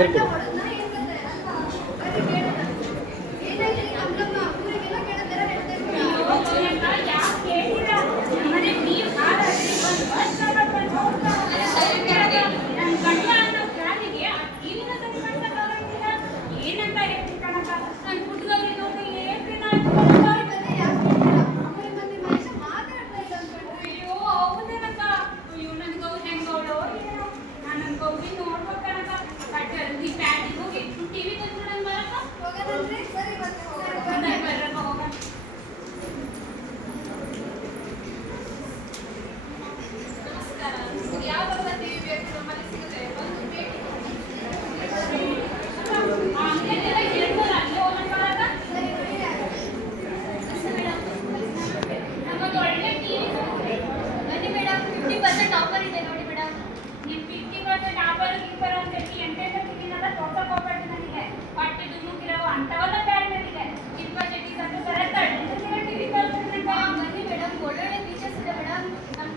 Sell করুন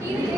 You.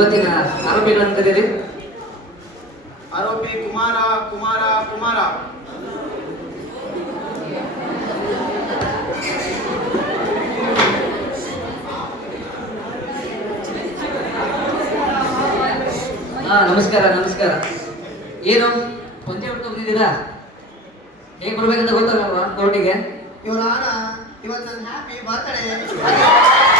ಇವತ್ತಿನ ಆರೋಪಿ ಅಂತಿದ್ದೀರಿ ಆರೋಪಿ ಕುಮಾರ ಕುಮಾರ ಕುಮಾರ. ಹಾ ನಮಸ್ಕಾರ ನಮಸ್ಕಾರ. ಏನು ಪಂಚೆ ಹೊಡ್ಕೊ ಬಂದಿದ್ದೀರಾ ಹೇಗೆ ಬರ್ಬೇಕಂತ ಗೊತ್ತಲ್ಲ ಕೋರ್ಟಿಗೆ? ಇವರ ಇವತ್ತು ನನ್ನ ಹ್ಯಾಪಿ ಬರ್ತಡೇ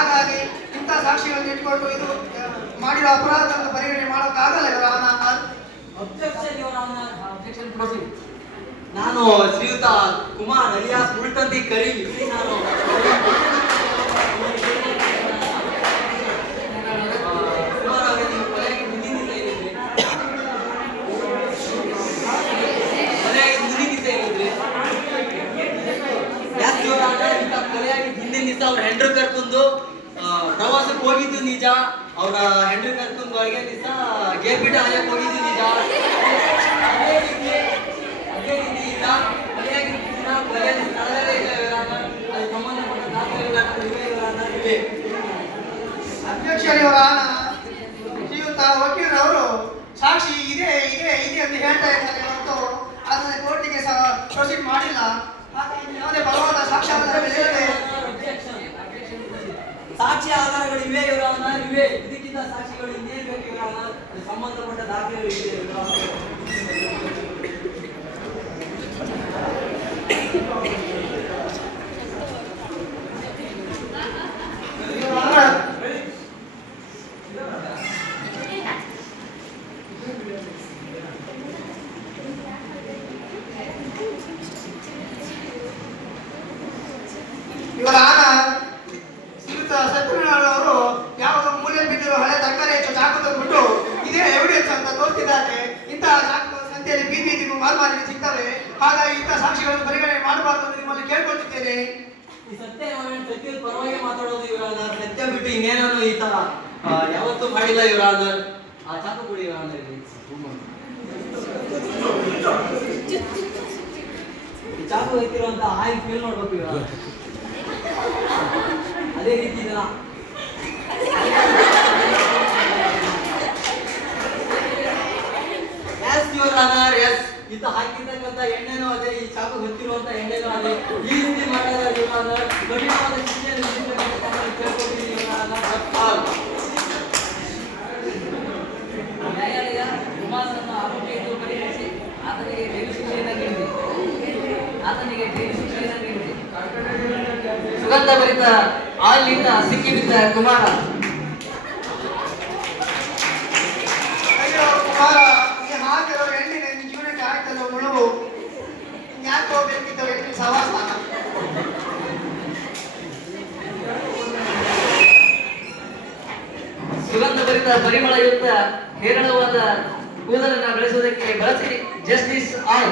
ಹಾಗಾಗಿ ಇಂಥ ಸಾಕ್ಷಿಗಳನ್ನು ಇಟ್ಕೊಂಡು ಇದು ಮಾಡಿರೋ ಅಪರಾಧ ಅಂತ ಪರಿಗಣನೆ ಮಾಡೋಕ್ಕಾಗಲ್ಲ ಇವರ. ನಾನು ಶ್ರೀಯುತ ಕುಮಾರ್ ಅಲಿಯಾಸ್ ಮುಳ್ತಂದಿ ಕರಿ ನಾನು ಕೊಲೆಯಾಗಿ ಹಿಂದಿನ ದಿವಸ ಅವ್ರ ಹೆಂಡ್ರು ಕರ್ಕೊಂಡು ಪ್ರವಾಸಕ್ಕೆ ಹೋಗಿದ್ದು ನಿಜ. ಅವರ ಹೆಂಡ್ರು ಕರ್ಕೊಂಡು ಹೊರಗೆ ದಿವಸ ಗೇರ್ಬಿಟ್ಟು ಆಯಕ್ಕೆ ಹೋಗಿದ್ದು ನಿಜ. ಅದೇ ರೀತಿ ಅದೇ ರೀತಿ ಈಗ ಕೊಲೆಯಾಗಿ ದಿನ ಕೊಲೆ ಸ್ಥಳದಲ್ಲೇ ಇದ್ದಾವಿರಾನ ಅದು ಸಂಬಂಧಪಟ್ಟ ದಾಖಲೆಗಳನ್ನ ಇವೆಗಳನ್ನ ಇವೆ ಅಧ್ಯಕ್ಷರಿವರಾನ ಶ್ರೀಯುತ ವಕೀಲರವರು ಸಾಕ್ಷಿ ಇದೆ ಇದೆ ಇದೆ ಅಂತ ಹೇಳ್ತಾ ಇದ್ದಾರೆ. ಸಂಬಂಧಪಟ್ಟ ಇನ್ನೇನನ್ನು ಈ ತರ ಯಾವತ್ತು ಮಾಡಿಲ್ಲ ಇವರನ್ನ ಆ ಚಾಕು ಕೊಡಿ ಇವರ ಈ ಚಾಕು ಎತ್ತಿರುವಂತ ಹಾಯ್ ಫೀಲ್ ನೋಡ್ಬೇಕು ಇವರ. ಅದೇ ರೀತಿ ಇದನ್ನ. ಎಸ್ ಯುವರ್ ಇದು ಎಣ್ಣೆನೂ ಅದೇ, ಈ ಚಾಕು ಗೊತ್ತಿರುವಂತ ಎಣ್ಣೆನೂ ಅದೇ. ಈ ರೀತಿ ಮಾಡಿದ್ರೆ ಯುವರ್ ಸುಗಂಧ ಭರಿತ ಅಲ್ಲಿಂದ ಸಿಕ್ಕಿಬಿದ್ದ ಕುಮಾರ. ಕುಮಾರ ಈ ಹಾಕಿರೋ ಹೆಣ್ಣಿನ ಜೀವನಕ್ಕೆ ಆಯ್ತಲ್ಲ ಮುಳುವು ಯಾಕೆ ಹೋಗ್ಬೇಕಿದ್ದ ವ್ಯಕ್ತಿ ಸವಾಸ. ಸುಗಂಧ ಭರಿತ ಪರಿಮಳಯುಕ್ತ ಹೇರಳವಾದ ಕೂದಲನ್ನು ಬೆಳೆಸುವುದಕ್ಕೆ ಬಳಸಿ ಜಸ್ಟಿಸ್ ಆಯ್.